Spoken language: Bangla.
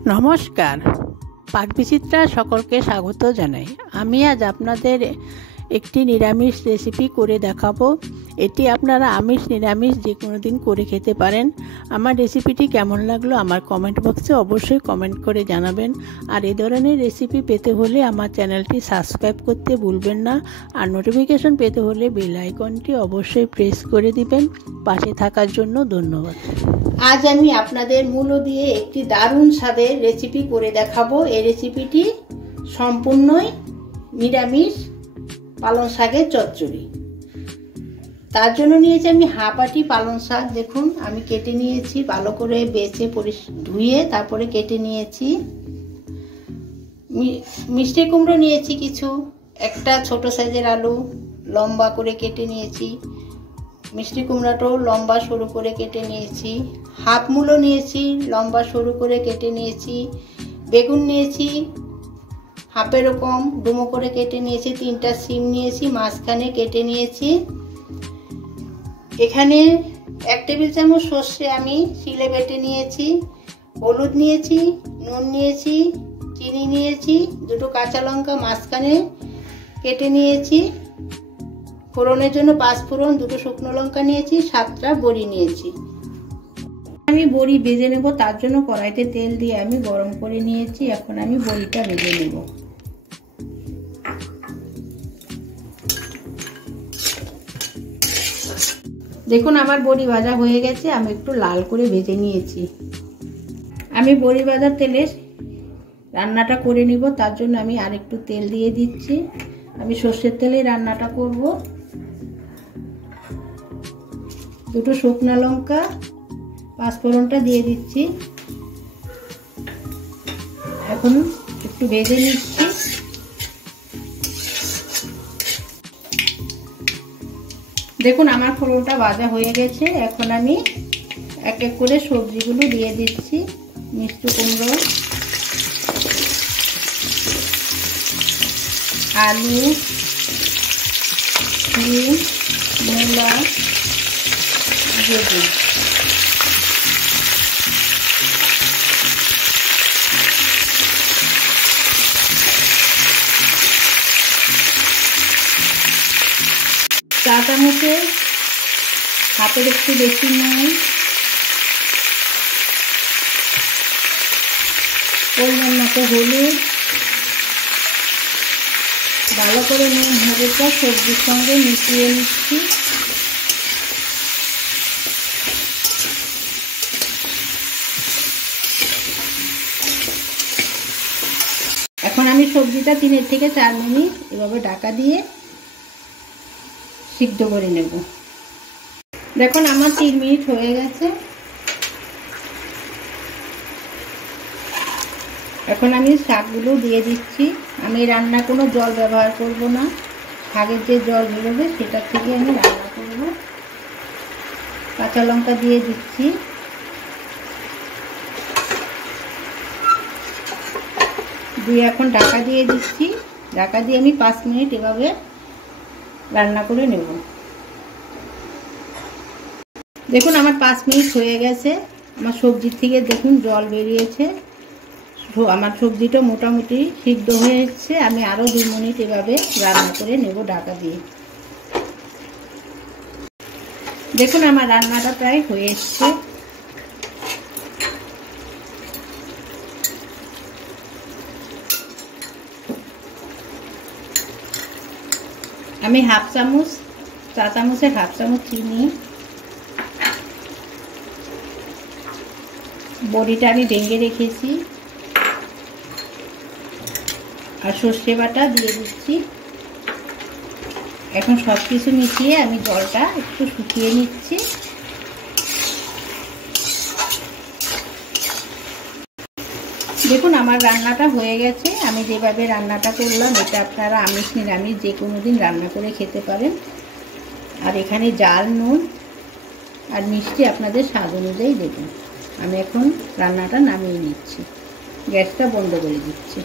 নমস্কার, পাকবিচিত্রা সকলকে স্বাগত জানাই। আমি আজ আপনাদের একটি নিরামিষ রেসিপি করে দেখাবো। এটি আপনারা আমিষ নিরামিষ যে কোনো দিন করে খেতে পারেন। আমার রেসিপিটি কেমন লাগলো আমার কমেন্ট বক্সে অবশ্যই কমেন্ট করে জানাবেন। আর এই ধরনের রেসিপি পেতে হলে আমার চ্যানেলটি সাবস্ক্রাইব করতে ভুলবেন না। আর নোটিফিকেশন পেতে হলে বেল আইকনটি অবশ্যই প্রেস করে দিবেন। পাশে থাকার জন্য ধন্যবাদ। আজ আমি আপনাদের মূলো দিয়ে একটি দারুণ স্বাদের রেসিপি করে দেখাবো। এই রেসিপিটি সম্পূর্ণই নিরামিষ পালং শাকের চচ্চড়ি। তার জন্য নিয়েছি আমি হাফ আটি পালং শাক। দেখুন আমি কেটে নিয়েছি, ভালো করে বেছে ধুয়ে তারপরে কেটে নিয়েছি। মিষ্টি কুমড়ো নিয়েছি কিছু, একটা ছোট সাইজের আলু লম্বা করে কেটে নিয়েছি, মিষ্টি কুমড়াটাও লম্বা সরু করে কেটে নিয়েছি, হাফ মূলো নিয়েছি লম্বা সরু করে কেটে নিয়েছি, বেগুন নিয়েছি হাফ এরকম ডুমো করে কেটে নিয়েছি, 3টা সিম নিয়েছি মাঝখানে কেটে নিয়েছি। এখানে 1 টেবিল চামচ সর্ষে আমি শিলে বেটে নিয়েছি, হলুদ নিয়েছি, নুন নিয়েছি, চিনি নিয়েছি, 2টো কাঁচা লঙ্কা মাঝখানে কেটে নিয়েছি, ফোড়নের জন্য 5 ফোড়ন, 2টো শুকনো লঙ্কা নিয়েছি, 7টা বড়ি নিয়েছি। আমি বড়ি ভেজে নেব, তার জন্য কড়াইতে তেল দিয়ে আমি গরম করে নিয়েছি। এখন আমি বড়িটা ভেজে নেব। দেখুন আমার বড়ি ভাজা হয়ে গেছে, আমি একটু লাল করে ভেজে নিয়েছি। আমি বড়ি ভাজার তেলে রান্নাটা করে নিব, তার জন্য আমি আর একটু তেল দিয়ে দিচ্ছি। আমি সর্ষের তেলে রান্নাটা করব। 2টো শুকনো লঙ্কা 5 ফোড়নটা দিয়ে দিচ্ছি। এখন একটু ভেজে নিচ্ছি। দেখুন আমার ফোড়নটা ভাজা হয়ে গেছে। এখন আমি এক এক করে সবজিগুলো দিয়ে দিচ্ছি। মিষ্টি কুমড়ো, আলু, সিম, মূলা, বেগুন। চা চামচে হাতের একটু বেশি নুন, পরিমাণ মতো হলুদ, ভালো করে নুন হলুদটা সবজির সঙ্গে মিশিয়ে নিচ্ছি। এখন আমি সবজিটা 3 থেকে 4 মিনিট এভাবে ঢাকা দিয়ে সিদ্ধ করে নেব। দেখুন আমার 3 মিনিট হয়ে গেছে। এখন আমি শাকগুলো দিয়ে দিচ্ছি। আমি রান্না কোনো জল ব্যবহার করব না, শাকের যে জল বেরোবে সেটার থেকে আমি রান্না করব। কাঁচা লঙ্কা দিয়ে দিচ্ছি। এখন ঢাকা দিয়ে দিচ্ছি। ঢাকা দিয়ে আমি 5 মিনিট এভাবে রান্না করে নেব। দেখুন আমার 5 মিনিট হয়ে গেছে। আমার সবজির থেকে দেখুন জল বেরিয়েছে। আমার সবজিটা মোটামুটি সিদ্ধ হয়ে এসেছে। আমি আরো 2 মিনিট এভাবে রান্না করে নেব ঢাকা দিয়ে। দেখুন আমার রান্নাটা প্রায় হয়ে এসেছে। আমি চা চামচের হাফ চামচ চিনি, বড়িটা আমি ভেঙে রেখেছি, আর সর্ষে বাটা দিয়ে দিচ্ছি। এখন সব কিছু মিশিয়ে আমি জলটা একটু শুকিয়ে নিচ্ছি। দেখুন আমার রান্নাটা হয়ে গেছে। আমি যেভাবে রান্নাটা করলাম এটা আপনারা আমিষ নিরামিষ যে কোনো দিন রান্না করে খেতে পারেন। আর এখানে জাল, নুন আর মিষ্টি আপনাদের স্বাদ অনুযায়ী দেবেন। আমি এখন রান্নাটা নামিয়ে নিচ্ছি, গ্যাসটা বন্ধ করে দিচ্ছি।